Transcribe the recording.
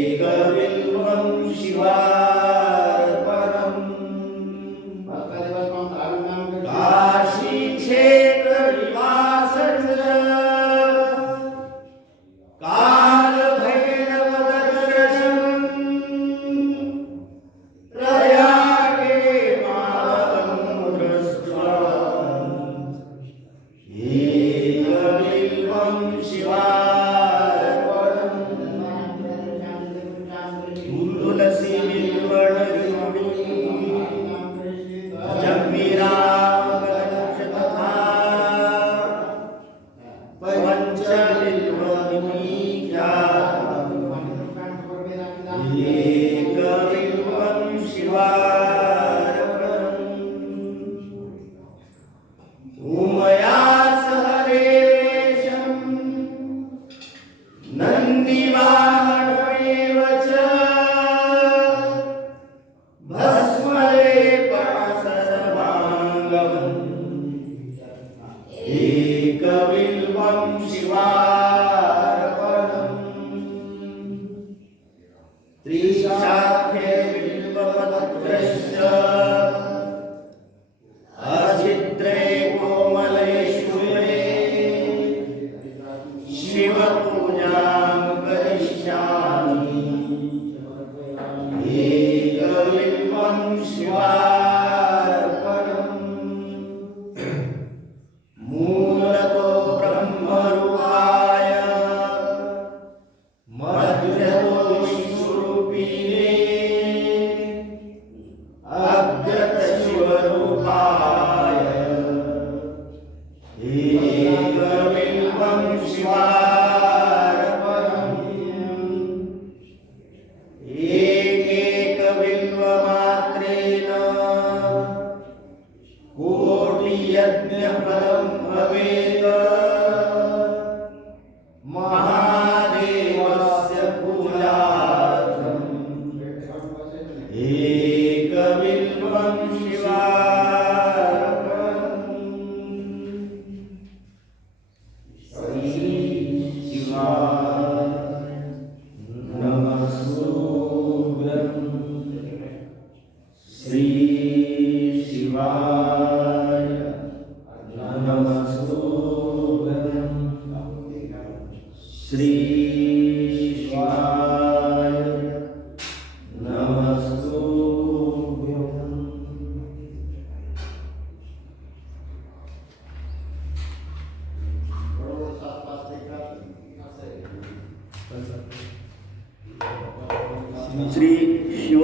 एकबिल्वं शिवार्पणम् काशीक्षेत्रनिवासं कालभैरवदर्शनम् प्रयागे मातरं दृष्ट्वा एकबिल्वं तुलसी जम्बीरा तथा पंचबिल्वनिमीख्या एकबिल्वं शिवार्पणम् उमया सह देवेशं नन्दिवाहनमेव च एकबिल्वं शिवार्पणम् त्रिशाखे बिल्वपत्रश्च अचित्रे कोमले शुभे शिवपूजां करिष्यामि एकबिल्वं शिवार्पणम् मूलतो ब्रह्मरूपाय मध्यतो विष्णुरूपिणे अग्रतशिवरूपाय एकबिल्वं शिवार्पणम् एकैकबिल्वमात्रेण कोटियज्ञफलं भवेत् महादेवस्य पूजार्थम् एकबिल्वं शिवार्पणम् श्री शिवाय नमः श्री शिवाय नमस्तुभ्यं श्री शिवाय नमस्तुभ्यं श्री शिव